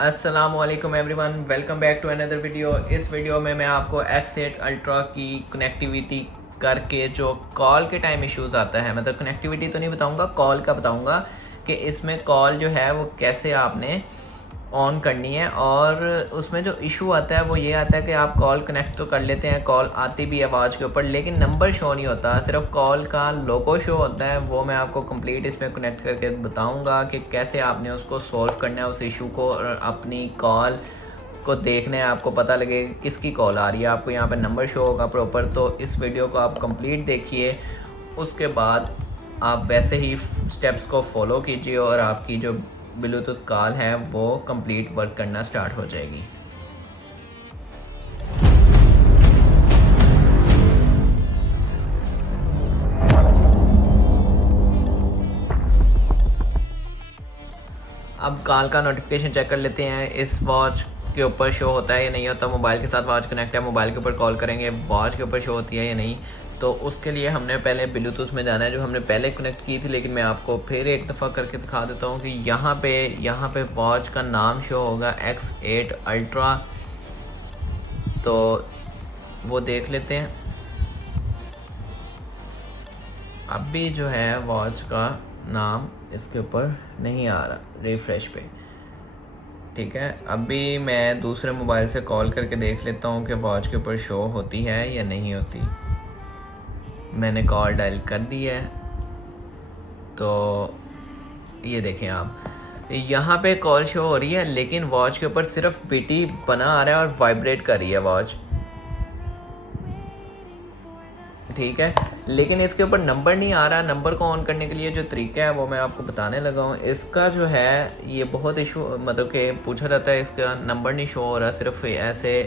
अस्सलामुअलैकुम everyone, welcome back to another video. इस video में मैं आपको X8 अल्ट्रा की कनेक्टिविटी करके जो कॉल के टाइम इश्यूज़ आता है, मतलब कनेक्टिविटी तो नहीं बताऊंगा, कॉल का बताऊंगा कि इसमें कॉल जो है वो कैसे आपने ऑन करनी है। और उसमें जो इशू आता है वो ये आता है कि आप कॉल कनेक्ट तो कर लेते हैं, कॉल आती भी है आवाज़ के ऊपर, लेकिन नंबर शो नहीं होता, सिर्फ कॉल का लोगो शो होता है। वो मैं आपको कंप्लीट इसमें कनेक्ट करके बताऊंगा कि कैसे आपने उसको सॉल्व करना है, उस इशू को, और अपनी कॉल को देखना है, आपको पता लगे किसकी कॉल आ रही है। आपको यहाँ पर नंबर शो होगा प्रॉपर। तो इस वीडियो को आप कंप्लीट देखिए, उसके बाद आप वैसे ही स्टेप्स को फॉलो कीजिए और आपकी जो ब्लूटूथ कॉल है वो कंप्लीट वर्क करना स्टार्ट हो जाएगी। अब कॉल का नोटिफिकेशन चेक कर लेते हैं, इस वॉच के ऊपर शो होता है या नहीं होता। मोबाइल के साथ वॉच कनेक्ट है, मोबाइल के ऊपर कॉल करेंगे, वॉच के ऊपर शो होती है या नहीं। तो उसके लिए हमने पहले ब्लूटूथ में जाना है, जो हमने पहले कनेक्ट की थी, लेकिन मैं आपको फिर एक दफ़ा करके दिखा देता हूँ कि यहाँ पे वॉच का नाम शो होगा X8 अल्ट्रा। तो वो देख लेते हैं। अभी जो है वॉच का नाम इसके ऊपर नहीं आ रहा, रिफ्रेश पे। ठीक है, अभी मैं दूसरे मोबाइल से कॉल करके देख लेता हूँ कि वॉच के ऊपर शो होती है या नहीं होती। मैंने कॉल डायल कर दी है, तो ये देखें आप, यहाँ पे कॉल शो हो रही है, लेकिन वॉच के ऊपर सिर्फ बीटी बना आ रहा है और वाइब्रेट कर रही है वॉच। ठीक है, लेकिन इसके ऊपर नंबर नहीं आ रहा। नंबर को ऑन करने के लिए जो तरीका है वो मैं आपको बताने लगा हूँ। इसका जो है ये बहुत इशू, मतलब कि पूछा जाता है, इसका नंबर नहीं शो हो रहा, सिर्फ ऐसे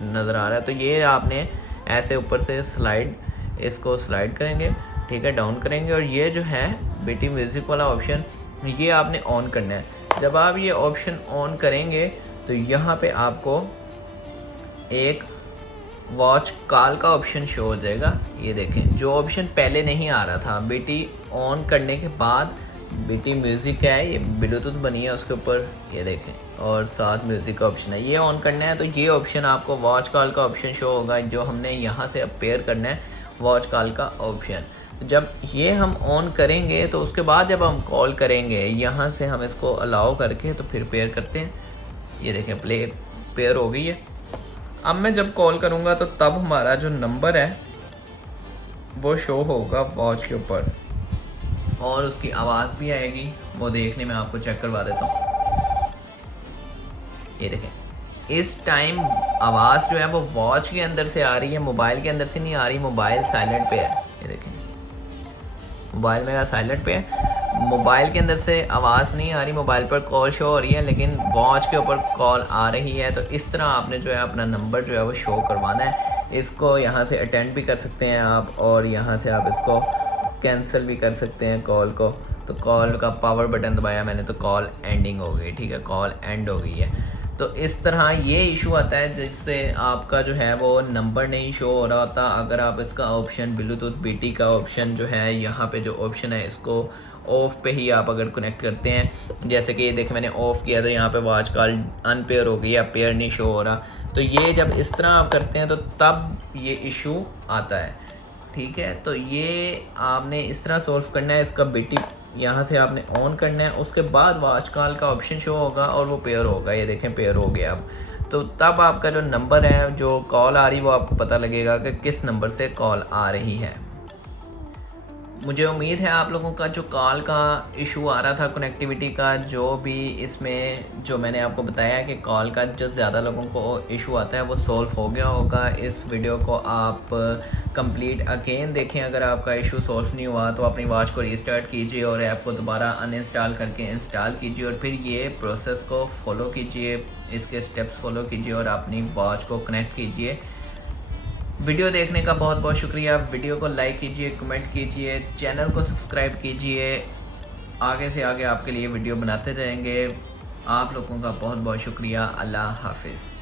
नज़र आ रहा है। तो ये आपने ऐसे ऊपर से इसको स्लाइड करेंगे, ठीक है, डाउन करेंगे, और ये जो है बीटी म्यूज़िक वाला ऑप्शन ये आपने ऑन करना है। जब आप ये ऑप्शन ऑन करेंगे तो यहाँ पे आपको एक वॉच कॉल का ऑप्शन शो हो जाएगा। ये देखें, जो ऑप्शन पहले नहीं आ रहा था, बीटी ऑन करने के बाद बीटी म्यूज़िक है, ये ब्लूटूथ बनी है उसके ऊपर, ये देखें, और साथ म्यूज़िक का ऑप्शन है, ये ऑन करना है। तो ये ऑप्शन आपको वॉच कॉल का ऑप्शन शो होगा, जो हमने यहाँ से अब पेयर करना है वॉच कॉल का ऑप्शन। जब ये हम ऑन करेंगे तो उसके बाद जब हम कॉल करेंगे, यहाँ से हम इसको अलाउ करके तो फिर पेयर करते हैं। ये देखें, प्ले पेयर हो गई है। अब मैं जब कॉल करूँगा तो तब हमारा जो नंबर है वो शो होगा वॉच के ऊपर, और उसकी आवाज़ भी आएगी। वो देखने में आपको चेक करवा देता हूँ। ये देखें, इस टाइम आवाज़ जो है वो वॉच के अंदर से आ रही है, मोबाइल के अंदर से नहीं आ रही। मोबाइल साइलेंट पे है, ये देखें, मोबाइल मेरा साइलेंट पे है, मोबाइल के अंदर से आवाज़ नहीं आ रही, मोबाइल पर कॉल शो हो रही है, लेकिन वॉच के ऊपर कॉल आ रही है। तो इस तरह आपने जो है अपना नंबर जो है वो शो करवाना है। इसको यहाँ से अटेंड भी कर सकते हैं आप, और यहाँ से आप इसको कैंसिल भी कर सकते हैं कॉल को। तो कॉल का पावर बटन दबाया मैंने तो कॉल एंडिंग हो गई, ठीक है, कॉल एंड हो गई है। तो इस तरह ये इशू आता है जिससे आपका जो है वो नंबर नहीं शो हो रहा होता। अगर आप इसका ऑप्शन ब्लूटूथ बीटी का ऑप्शन जो है, यहाँ पे जो ऑप्शन है, इसको ऑफ पे ही आप अगर कनेक्ट करते हैं, जैसे कि ये देखें मैंने ऑफ़ किया तो यहाँ पे वॉच कॉल अनपेयर हो गई या पेयर नहीं शो हो रहा। तो ये जब इस तरह आप करते हैं तो तब ये इशू आता है। ठीक है, तो ये आपने इस तरह सॉल्व करना है। इसका बीटी यहाँ से आपने ऑन करना है, उसके बाद वॉच कॉल का ऑप्शन शो होगा और वो पेयर होगा। ये देखें, पेयर हो गया अब। तो तब आपका जो नंबर है, जो कॉल आ रही, वो आपको पता लगेगा कि किस नंबर से कॉल आ रही है। मुझे उम्मीद है आप लोगों का जो कॉल का इशू आ रहा था, कनेक्टिविटी का, जो भी इसमें जो मैंने आपको बताया कि कॉल का जो ज़्यादा लोगों को इशू आता है, वो सॉल्व हो गया होगा। इस वीडियो को आप कंप्लीट अगेन देखें। अगर आपका इशू सॉल्व नहीं हुआ तो अपनी वॉच को रीस्टार्ट कीजिए और ऐप को दोबारा अनइंस्टॉल करके इंस्टॉल कीजिए, और फिर ये प्रोसेस को फॉलो कीजिए, इसके स्टेप्स फॉलो कीजिए और अपनी वॉच को कनेक्ट कीजिए। वीडियो देखने का बहुत बहुत शुक्रिया। वीडियो को लाइक कीजिए, कमेंट कीजिए, चैनल को सब्सक्राइब कीजिए। आगे से आगे आपके लिए वीडियो बनाते रहेंगे। आप लोगों का बहुत बहुत शुक्रिया। अल्लाह हाफिज़।